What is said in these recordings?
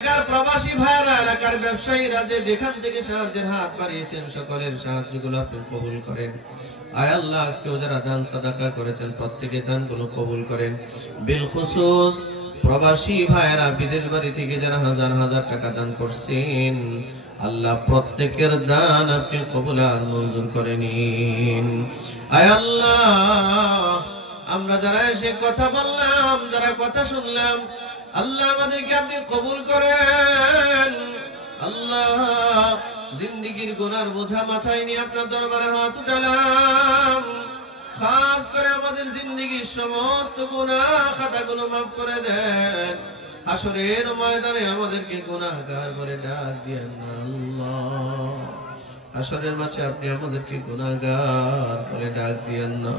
প্রবাসী ভাইরা, এলাকার ব্যবসায়ীরা যে যেখান থেকে সাহায্যের হাত বাড়িয়েছেন, সকলের সাহায্যগুলো আপনি কবুল করেন। আয় আল্লাহ, আজকেও যারা দান সাদাকা করেছেন প্রত্যেকের দানগুলো কবুল করেন। বিল খুসুস প্রবাসী ভাইরা বিদেশ বাড়ি থেকে যারা হাজার হাজার টাকা দান করছেন, আল্লাহ প্রত্যেকের দান আপনি কবুল আর মঞ্জুর করে নিন। আয় আল্লাহ, আমরা যারা এসে কথা বললাম, যারা কথা শুনলাম, আল্লাহ আমাদেরকে আপনি কবুল করেন। আল্লাহ, জিন্দেগীর গুনার বোঝা মাথায় নিয়ে আপনার দরবারে হাত উঠালাম। খাস করে আমাদের জিন্দেগীর সমস্ত গুনাহ খাতাগুলো মাফ করে দেন। হাসরের ময়দানে আমাদেরকে গুনাহগার বলে ডাক দিয়েন না আল্লাহ। হাসরের মাঠে আপনি আমাদেরকে গুনাহগার বলে ডাক দিয়েন না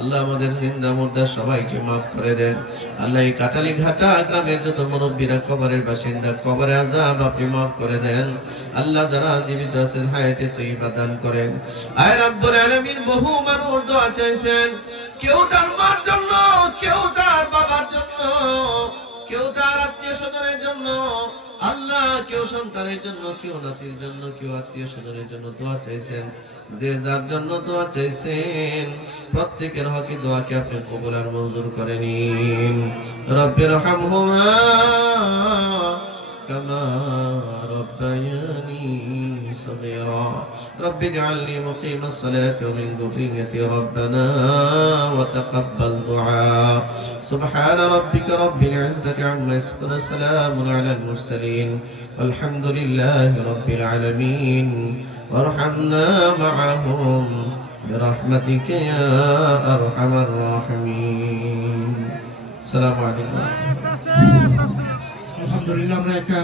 আল্লাহ। আমাদের জিন্দা মুর্দা সবাইকে মাফ করে দেন আল্লাহ। এই কাটালি ঘাটা গ্রামের যত মুরব্বীরা কবরের বাসিন্দা, কবরে আযাব আপনি মাফ করে দেন আল্লাহ। যারা জীবিত আছেন হায়াতে তয়্যিবা দান করেন। আয় রাব্বুল আলামিন, বহু মানুষ দোয়া চাইছেন, কেউ তার মার জন্য, কেউ তার বাবার জন্য, কেউ তার আত্মীয় স্বজনের জন্য আল্লাহ, কেউ সন্তানের জন্য, কেউ নাতির জন্য, কেউ আত্মীয় স্বজনের জন্য দোয়া চাইছেন। যে যার জন্য দোয়া চাইছেন প্রত্যেকের হকে দোয়াকে আপনি কবুল আর মঞ্জুর করে নিন। রব্বির হামহুমা কামা রব্বায়ানি সগীরা। রব্বি ইজআলনি মুকিমাস সালাতি ওয়া মিন যুররিয়্যাতি রব্বানা ওয়া তাকাব্বাল দুআ। সুবহানা রাব্বিকা রাব্বিল ইজ্জাতি আম্মা ইয়াসিফুন, সালামুন আলাল মুরসালিন, আলহামদুলিল্লাহি রাব্বিল আলামিন। ওয়ারহামনা মাআহুম বিরহমাতিকা ইয়া আরহামার রাহিমিন। আসসালামু আলাইকুম। আলহামদুলিল্লাহ। আমরা একটা